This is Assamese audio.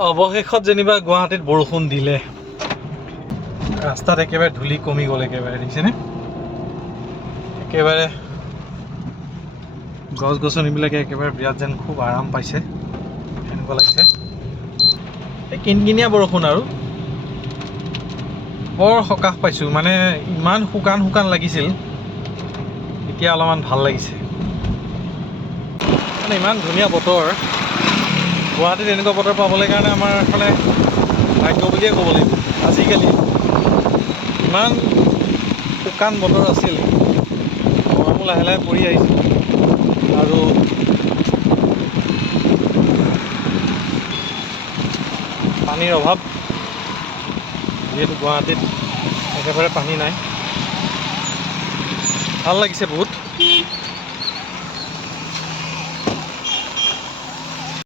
অৱশেষত যেনিবা গুৱাহাটীত বৰষুণ দিলে। ৰাস্তাত একেবাৰে ধূলি কমি গ'ল একেবাৰে, দেখিছেনে? একেবাৰে গছ গছনিবিলাকে একেবাৰে বিৰাট যেন খুব আৰাম পাইছে এনেকুৱা লাগিছে। এই কিনকিনীয়া বৰষুণ আৰু বৰ সকাহ পাইছোঁ, মানে ইমান শুকান শুকান লাগিছিল, এতিয়া অলপমান ভাল লাগিছে। মানে ইমান ধুনীয়া বতৰ, গুৱাহাটীত এনেকুৱা বতৰ পাবলৈ কাৰণে আমাৰ ফালে ভাগ্য বুলিয়ে ক'ব লাগিব। আজিকালি ইমান শুকান বতৰ আছিল, গৰমো লাহে লাহে পৰি আহিছে আৰু পানীৰ অভাৱ, যিহেতু গুৱাহাটীত একেবাৰে পানী নাই। ভাল লাগিছে বহুত।